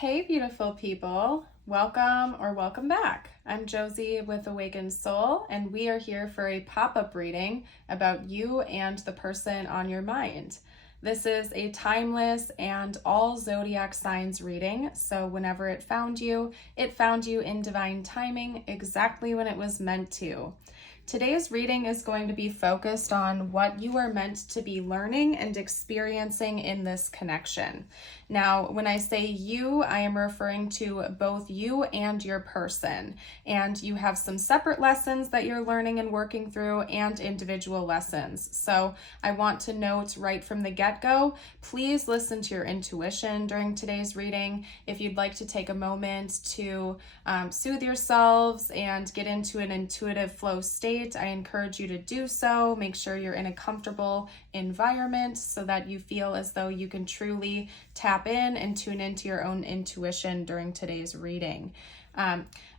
Hey, beautiful people. Welcome or welcome back. I'm Josie with Awakened Soul, and we are here for a pop-up reading about you and the person on your mind. This is a timeless and all zodiac signs reading, so whenever it found you in divine timing exactly when it was meant to. Today's reading is going to be focused on what you are meant to be learning and experiencing in this connection. Now, when I say you, I am referring to both you and your person. And you have some separate lessons that you're learning and working through and individual lessons. So I want to note right from the get-go, please listen to your intuition during today's reading. If you'd like to take a moment to soothe yourselves and get into an intuitive flow state, I encourage you to do so. Make sure you're in a comfortable environment so that you feel as though you can truly tap in and tune into your own intuition during today's reading.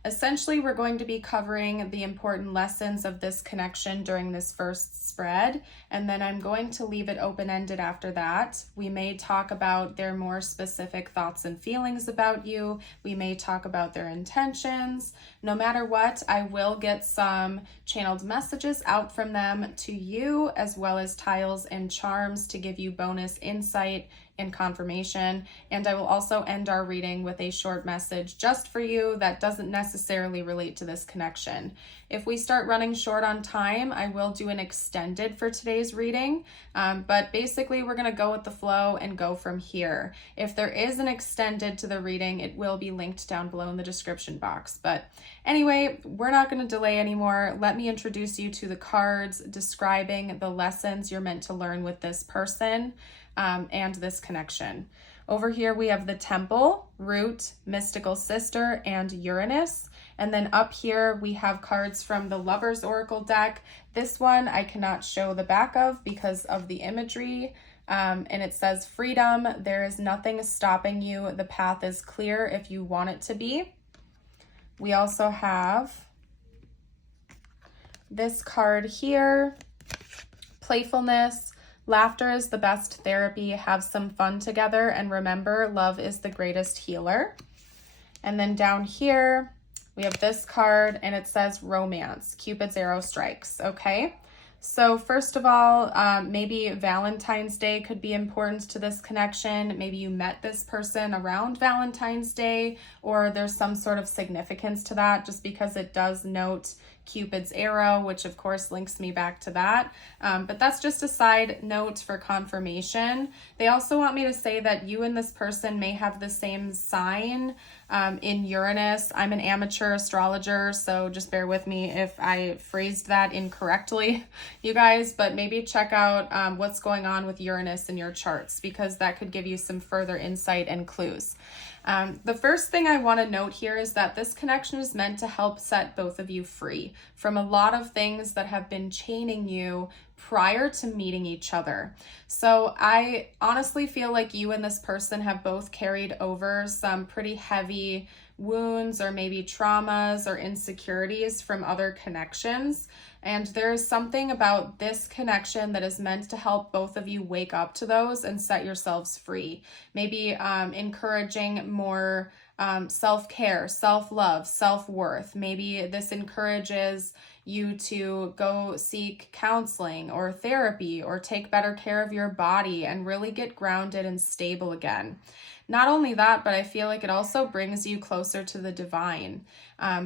Essentially, we're going to be covering the important lessons of this connection during this first spread, and then I'm going to leave it open-ended after that. We may talk about their more specific thoughts and feelings about you. We may talk about their intentions. No matter what, I will get some channeled messages out from them to you, as well as tiles and charms to give you bonus insight and confirmation. And I will also end our reading with a short message just for you that doesn't necessarily relate to this connection. If we start running short on time, I will do an extended for today's reading, but basically we're going to go with the flow and go from here. If there is an extended to the reading, it will be linked down below in the description box. But anyway, we're not going to delay anymore. Let me introduce you to the cards describing the lessons you're meant to learn with this person and this connection. Over here we have the Temple, Root, Mystical Sister, and Uranus. And then up here we have cards from the Lover's Oracle deck. This one I cannot show the back of because of the imagery. And it says freedom. There is nothing stopping you. The path is clear if you want it to be. We also have this card here, Playfulness. Laughter is the best therapy. Have some fun together. And remember, love is the greatest healer. And then down here, we have this card and it says romance. Cupid's arrow strikes. Okay. So first of all, maybe Valentine's Day could be important to this connection. Maybe you met this person around Valentine's Day, or there's some sort of significance to that just because it does note Cupid's arrow, which of course links me back to that. But that's just a side note for confirmation. They also want me to say that you and this person may have the same sign in Uranus. I'm an amateur astrologer, so just bear with me if I phrased that incorrectly, you guys, but maybe check out what's going on with Uranus in your charts, because that could give you some further insight and clues. The first thing I want to note here is that this connection is meant to help set both of you free from a lot of things that have been chaining you prior to meeting each other. So I honestly feel like you and this person have both carried over some pretty heavy wounds or maybe traumas or insecurities from other connections. And there's something about this connection that is meant to help both of you wake up to those and set yourselves free. Maybe encouraging more self-care, self-love, self-worth. Maybe this encourages you to go seek counseling or therapy or take better care of your body and really get grounded and stable again. Not only that, but I feel like it also brings you closer to the divine.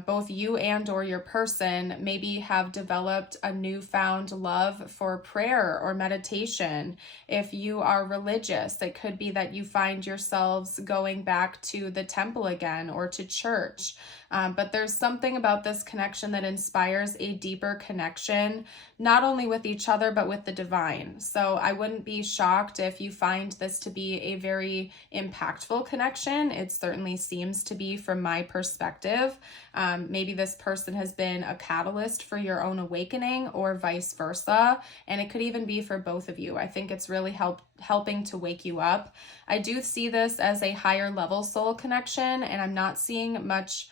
Both you and or your person maybe have developed a newfound love for prayer or meditation. If you are religious, it could be that you find yourselves going back to the temple again or to church. But there's something about this connection that inspires a deeper connection, not only with each other, but with the divine. So I wouldn't be shocked if you find this to be a very impactful connection. It certainly seems to be from my perspective. Maybe this person has been a catalyst for your own awakening or vice versa. And it could even be for both of you. I think it's really helping to wake you up. I do see this as a higher level soul connection, and I'm not seeing much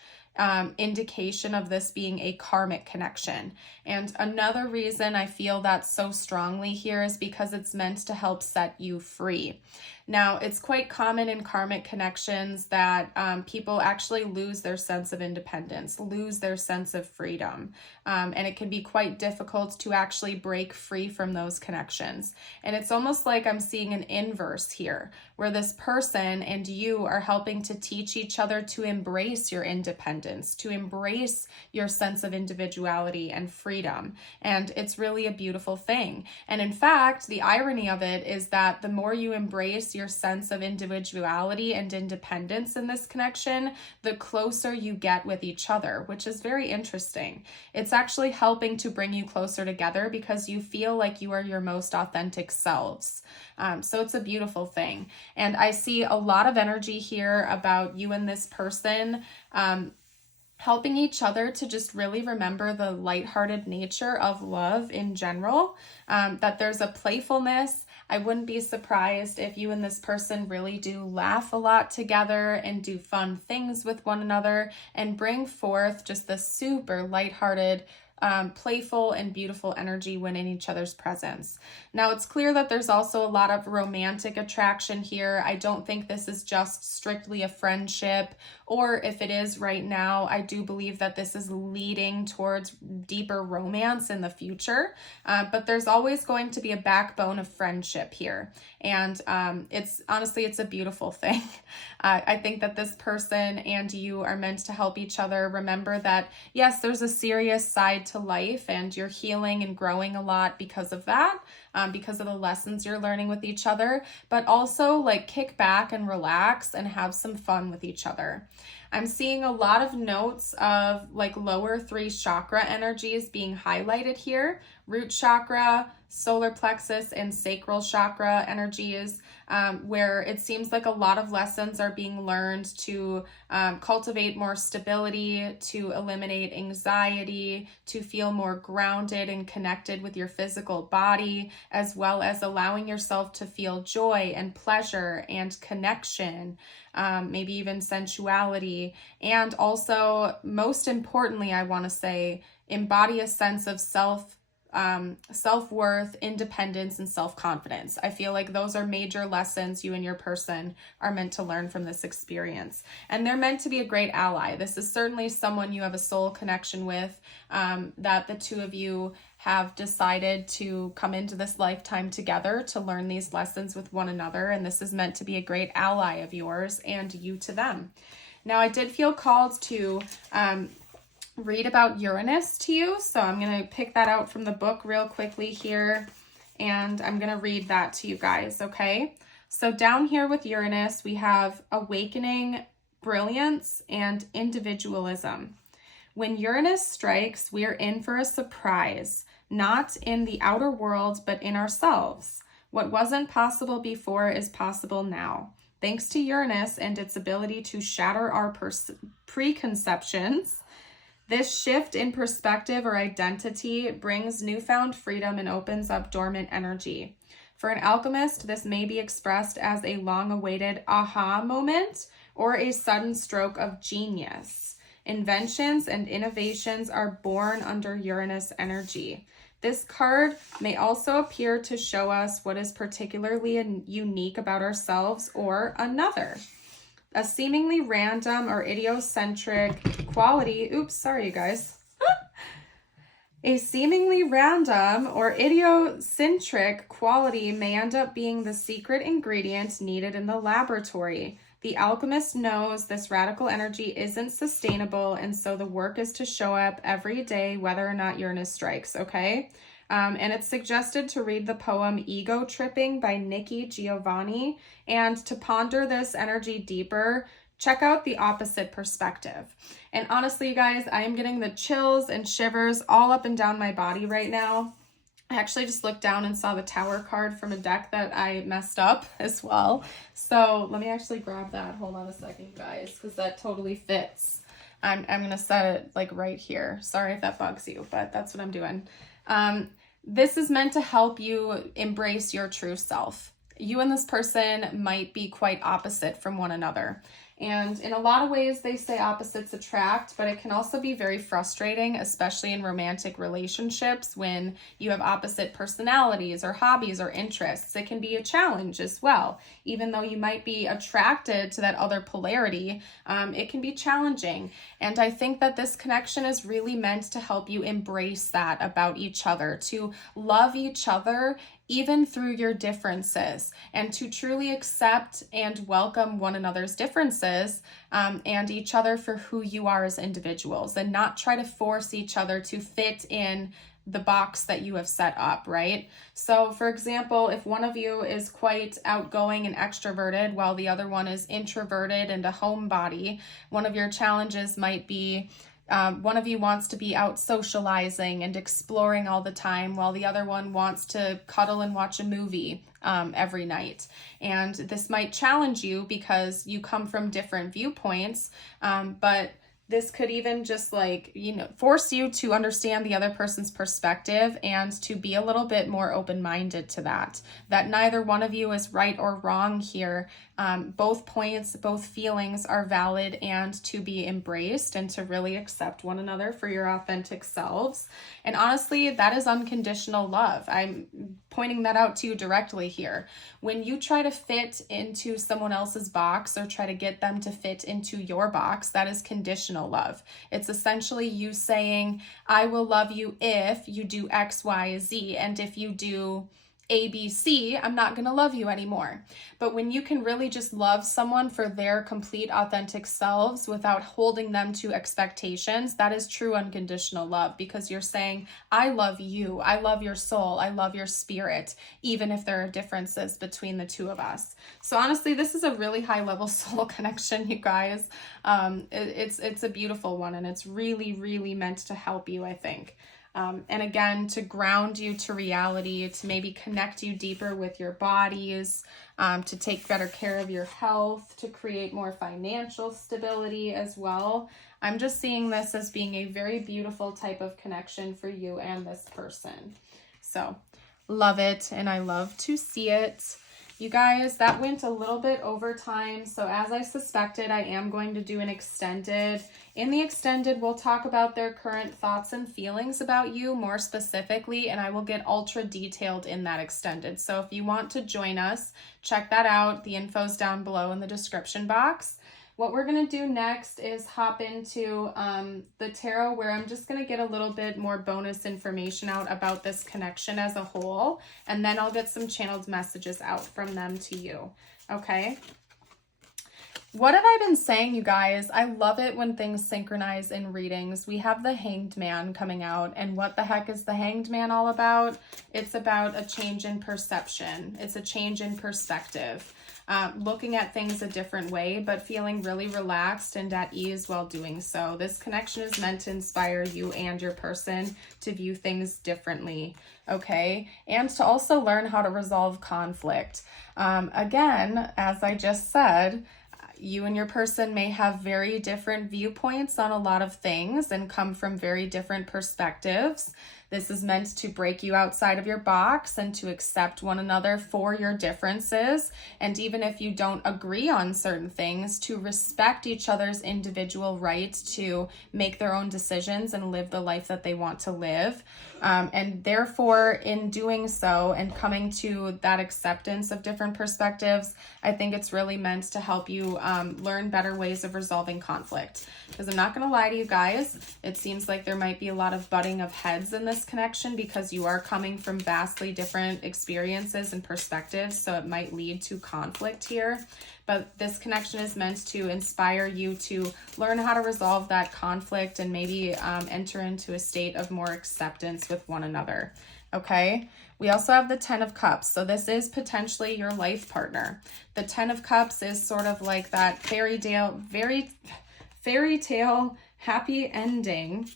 indication of this being a karmic connection. And another reason I feel that so strongly here is because it's meant to help set you free. Now, it's quite common in karmic connections that people actually lose their sense of independence, lose their sense of freedom. And it can be quite difficult to actually break free from those connections. And it's almost like I'm seeing an inverse here, where this person and you are helping to teach each other to embrace your independence, to embrace your sense of individuality and freedom. And it's really a beautiful thing. And in fact, the irony of it is that the more you embrace your sense of individuality and independence in this connection, the closer you get with each other, which is very interesting. It's actually helping to bring you closer together because you feel like you are your most authentic selves. So it's a beautiful thing. And I see a lot of energy here about you and this person helping each other to just really remember the lighthearted nature of love in general, that there's a playfulness. I wouldn't be surprised if you and this person really do laugh a lot together and do fun things with one another and bring forth just the super lighthearted, playful and beautiful energy when in each other's presence. Now, it's clear that there's also a lot of romantic attraction here. I don't think this is just strictly a friendship, or if it is right now, I do believe that this is leading towards deeper romance in the future. But there's always going to be a backbone of friendship here. And it's a beautiful thing. I think that this person and you are meant to help each other remember that, yes, there's a serious side to life and you're healing and growing a lot because of that, because of the lessons you're learning with each other, but also like kick back and relax and have some fun with each other. I'm seeing a lot of notes of like lower 3 chakra energies being highlighted here: root chakra, solar plexus, and sacral chakra energies, where it seems like a lot of lessons are being learned to cultivate more stability, to eliminate anxiety, to feel more grounded and connected with your physical body, as well as allowing yourself to feel joy and pleasure and connection, maybe even sensuality. And also, most importantly, I want to say, embody a sense of self-worth, independence, and self-confidence. I feel like those are major lessons you and your person are meant to learn from this experience. And they're meant to be a great ally. This is certainly someone you have a soul connection with, that the two of you have decided to come into this lifetime together to learn these lessons with one another. And this is meant to be a great ally of yours and you to them. Now, I did feel called to read about Uranus to you. So I'm going to pick that out from the book real quickly here, and I'm going to read that to you guys, okay? So down here with Uranus, we have awakening, brilliance, and individualism. When Uranus strikes, we're in for a surprise, not in the outer world, but in ourselves. What wasn't possible before is possible now. Thanks to Uranus and its ability to shatter our preconceptions, this shift in perspective or identity brings newfound freedom and opens up dormant energy. For an alchemist, this may be expressed as a long-awaited aha moment or a sudden stroke of genius. Inventions and innovations are born under Uranus energy. This card may also appear to show us what is particularly unique about ourselves or another. A seemingly random or idiocentric quality, A seemingly random or idiocentric quality may end up being the secret ingredient needed in the laboratory. The alchemist knows this radical energy isn't sustainable, and so the work is to show up every day, whether or not Uranus strikes, okay? And it's suggested to read the poem Ego Tripping by Nikki Giovanni, and to ponder this energy deeper, check out The Opposite Perspective. And honestly, you guys, I am getting the chills and shivers all up and down my body right now. I actually just looked down and saw the Tower card from a deck that I messed up as well. So let me actually grab that. Hold on a second, guys, because that totally fits. I'm going to set it like right here. Sorry if that bugs you, but that's what I'm doing. This is meant to help you embrace your true self. You and this person might be quite opposite from one another. And in a lot of ways, they say opposites attract, but it can also be very frustrating, especially in romantic relationships when you have opposite personalities or hobbies or interests. It can be a challenge as well. Even though you might be attracted to that other polarity, it can be challenging. And I think that this connection is really meant to help you embrace that about each other, to love each other even through your differences, and to truly accept and welcome one another's differences and each other for who you are as individuals, and not try to force each other to fit in the box that you have set up, right? So for example, if one of you is quite outgoing and extroverted while the other one is introverted and a homebody, one of your challenges might be one of you wants to be out socializing and exploring all the time, while the other one wants to cuddle and watch a movie every night. And this might challenge you because you come from different viewpoints, but this could even just force you to understand the other person's perspective and to be a little bit more open-minded to that neither one of you is right or wrong here. Both points, both feelings are valid and to be embraced, and to really accept one another for your authentic selves. And honestly, that is unconditional love. I'm pointing that out to you directly here. When you try to fit into someone else's box or try to get them to fit into your box, that is conditional love. It's essentially you saying, I will love you if you do X, Y, Z, and if you do ABC, I'm not going to love you anymore. But when you can really just love someone for their complete authentic selves without holding them to expectations, that is true unconditional love, because you're saying, I love you, I love your soul, I love your spirit, even if there are differences between the two of us. So honestly, this is a really high level soul connection, you guys. It's a beautiful one, and it's really, really meant to help you, I think. And again, to ground you to reality, to maybe connect you deeper with your bodies, to take better care of your health, to create more financial stability as well. I'm just seeing this as being a very beautiful type of connection for you and this person. So love it, and I love to see it. You guys, that went a little bit over time, so as I suspected, I am going to do an extended. In the extended, we'll talk about their current thoughts and feelings about you more specifically, and I will get ultra detailed in that extended. So if you want to join us, check that out. The info's down below in the description box. What we're going to do next is hop into the tarot, where I'm just going to get a little bit more bonus information out about this connection as a whole, and then I'll get some channeled messages out from them to you, okay? What have I been saying, you guys? I love it when things synchronize in readings. We have the Hanged Man coming out, and what the heck is the Hanged Man all about? It's about a change in perception. It's a change in perspective. Looking at things a different way, but feeling really relaxed and at ease while doing so. This connection is meant to inspire you and your person to view things differently, okay? And to also learn how to resolve conflict. Again, as I just said, you and your person may have very different viewpoints on a lot of things and come from very different perspectives. This is meant to break you outside of your box and to accept one another for your differences. And even if you don't agree on certain things, to respect each other's individual right to make their own decisions and live the life that they want to live. And therefore, in doing so and coming to that acceptance of different perspectives, I think it's really meant to help you learn better ways of resolving conflict. Because I'm not going to lie to you guys, it seems like there might be a lot of butting of heads in this connection because you are coming from vastly different experiences and perspectives, so it might lead to conflict here. But this connection is meant to inspire you to learn how to resolve that conflict and maybe enter into a state of more acceptance with one another, okay? We also have the Ten of Cups, so this is potentially your life partner. The Ten of Cups is sort of like that fairy tale happy ending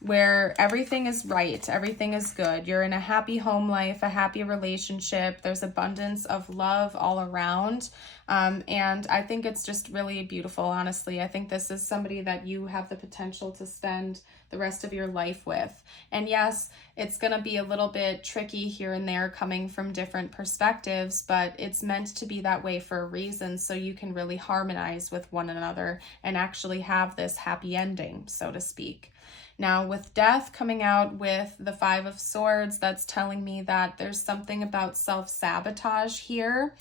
where everything is right, everything is good. You're in a happy home life, a happy relationship. There's abundance of love all around. And I think it's just really beautiful, honestly. I think this is somebody that you have the potential to spend the rest of your life with. And yes, it's going to be a little bit tricky here and there coming from different perspectives, but it's meant to be that way for a reason, so you can really harmonize with one another and actually have this happy ending, so to speak. Now, with death coming out with the Five of Swords, that's telling me that there's something about self-sabotage here,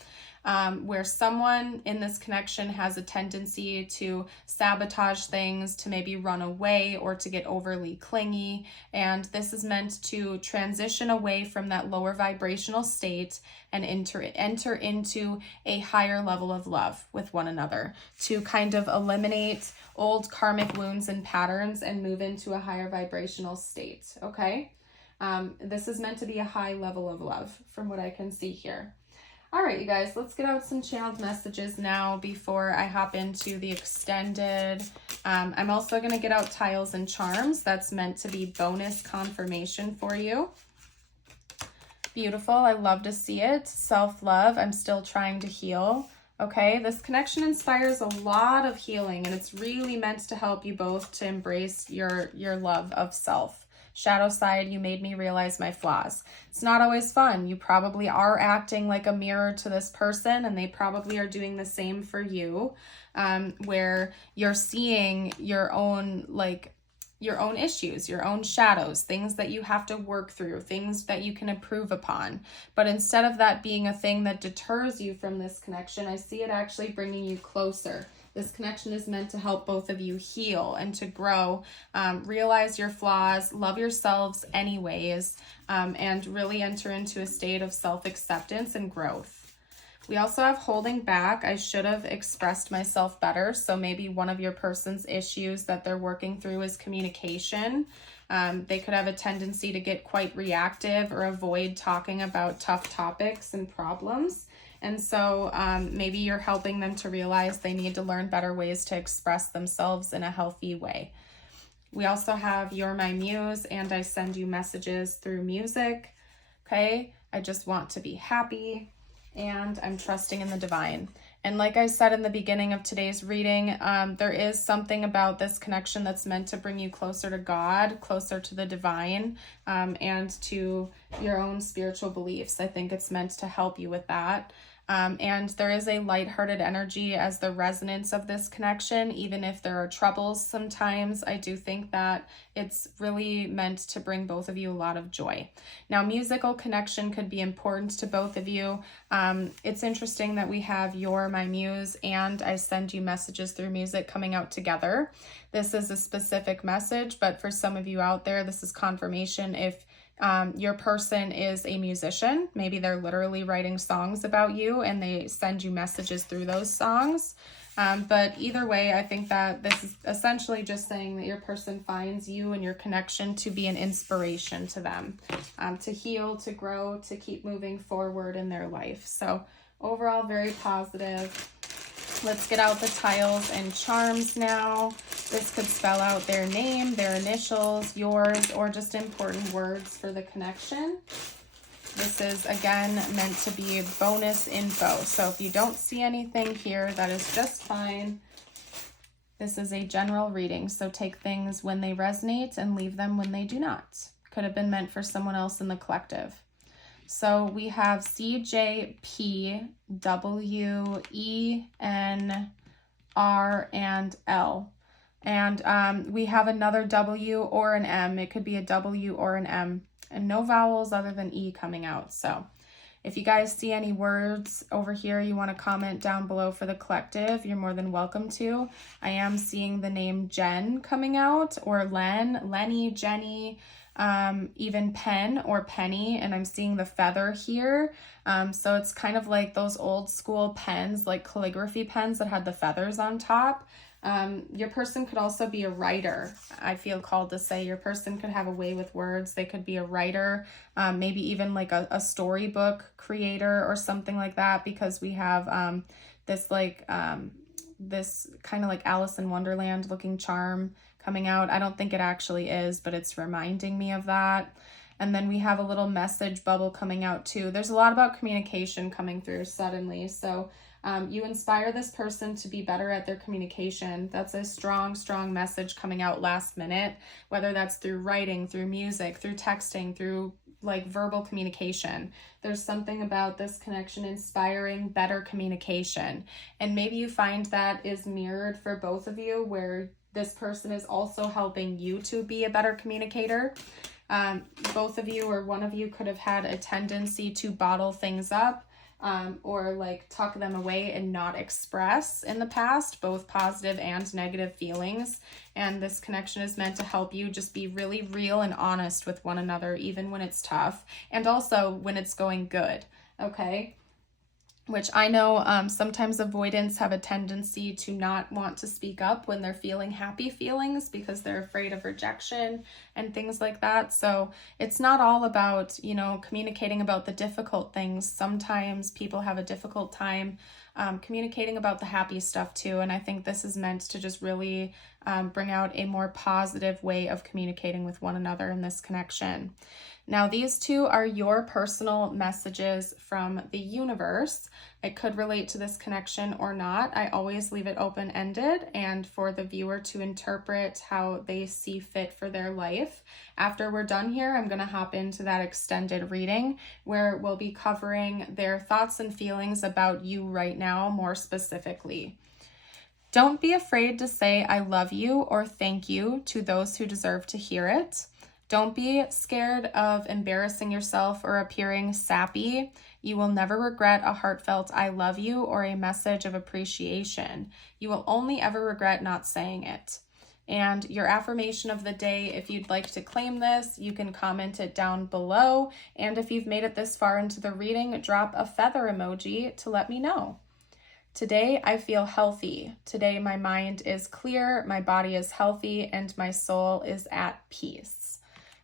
where someone in this connection has a tendency to sabotage things, to maybe run away or to get overly clingy. And this is meant to transition away from that lower vibrational state and enter into a higher level of love with one another, to kind of eliminate old karmic wounds and patterns and move into a higher vibrational state. Okay. This is meant to be a high level of love from what I can see here. All right, you guys, let's get out some channeled messages now before I hop into the extended. I'm also going to get out tiles and charms. That's meant to be bonus confirmation for you. Beautiful. I love to see it. Self-love. I'm still trying to heal. Okay, this connection inspires a lot of healing, and it's really meant to help you both to embrace your love of self. Shadow side, you made me realize my flaws. It's not always fun. You probably are acting like a mirror to this person, and they probably are doing the same for you, where you're seeing your own issues, your own shadows, things that you have to work through, things that you can improve upon. But instead of that being a thing that deters you from this connection, I see it actually bringing you closer. This connection is meant to help both of you heal and to grow, realize your flaws, love yourselves anyways, and really enter into a state of self-acceptance and growth. We also have holding back. I should have expressed myself better. So maybe one of your person's issues that they're working through is communication. They could have a tendency to get quite reactive or avoid talking about tough topics and problems. And so maybe you're helping them to realize they need to learn better ways to express themselves in a healthy way. We also have You're My Muse, and I send you messages through music. Okay, I just want to be happy, and I'm trusting in the divine. And like I said in the beginning of today's reading, there is something about this connection that's meant to bring you closer to God, closer to the divine, and to your own spiritual beliefs. I think it's meant to help you with that. And there is a lighthearted energy as the resonance of this connection. Even if there are troubles sometimes, I do think that it's really meant to bring both of you a lot of joy. Now, musical connection could be important to both of you. It's interesting that we have You're My Muse and I Send You Messages Through Music coming out together. This is a specific message, but for some of you out there, this is confirmation. If your person is a musician, maybe they're literally writing songs about you and they send you messages through those songs. But either way, I think that this is essentially just saying that your person finds you and your connection to be an inspiration to them, to heal, to grow, to keep moving forward in their life. So overall, very positive. Let's get out the tiles and charms now. This could spell out their name, their initials, yours, or just important words for the connection. This is, again, meant to be bonus info. So if you don't see anything here, that is just fine. This is a general reading, so take things when they resonate and leave them when they do not. Could have been meant for someone else in the collective. So we have CJP, W, E, N, R, and L. And we have another W or an M. It could be a W or an M. And no vowels other than E coming out. So if you guys see any words over here you want to comment down below for the collective, you're more than welcome to. I am seeing the name Jen coming out, or Len, Lenny, Jenny, even Pen or Penny, and I'm seeing the feather here. So it's kind of like those old school pens, like calligraphy pens that had the feathers on top. Your person could also be a writer. I feel called to say your person could have a way with words. They could be a writer, maybe even like a storybook creator or something like that, because we have this kind of like Alice in Wonderland looking charm coming out. I don't think it actually is, but it's reminding me of that. And then we have a little message bubble coming out too. There's a lot about communication coming through suddenly. So You inspire this person to be better at their communication. That's a strong, strong message coming out last minute, whether that's through writing, through music, through texting, through like verbal communication. There's something about this connection inspiring better communication. And maybe you find that is mirrored for both of you, where this person is also helping you to be a better communicator. Both of you or one of you could have had a tendency to bottle things up, or like tuck them away and not express in the past, both positive and negative feelings. And this connection is meant to help you just be really real and honest with one another, even when it's tough, and also when it's going good, okay? Which I know sometimes avoidants have a tendency to not want to speak up when they're feeling happy feelings because they're afraid of rejection and things like that. So it's not all about, you know, communicating about the difficult things. Sometimes people have a difficult time communicating about the happy stuff too. And I think this is meant to just really bring out a more positive way of communicating with one another in this connection. Now, these two are your personal messages from the universe. It could relate to this connection or not. I always leave it open-ended and for the viewer to interpret how they see fit for their life. After we're done here, I'm going to hop into that extended reading where we'll be covering their thoughts and feelings about you right now more specifically. Don't be afraid to say I love you or thank you to those who deserve to hear it. Don't be scared of embarrassing yourself or appearing sappy. You will never regret a heartfelt I love you or a message of appreciation. You will only ever regret not saying it. And your affirmation of the day, if you'd like to claim this, you can comment it down below. And if you've made it this far into the reading, drop a feather emoji to let me know. Today, I feel healthy. Today, my mind is clear, my body is healthy, and my soul is at peace.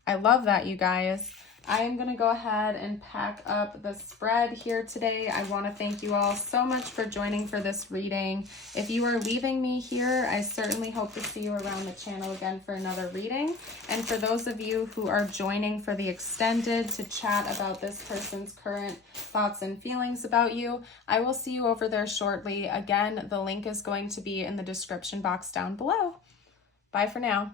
I love that, you guys. I am going to go ahead and pack up the spread here today. I want to thank you all so much for joining for this reading. If you are leaving me here, I certainly hope to see you around the channel again for another reading. And for those of you who are joining for the extended to chat about this person's current thoughts and feelings about you, I will see you over there shortly. Again, the link is going to be in the description box down below. Bye for now.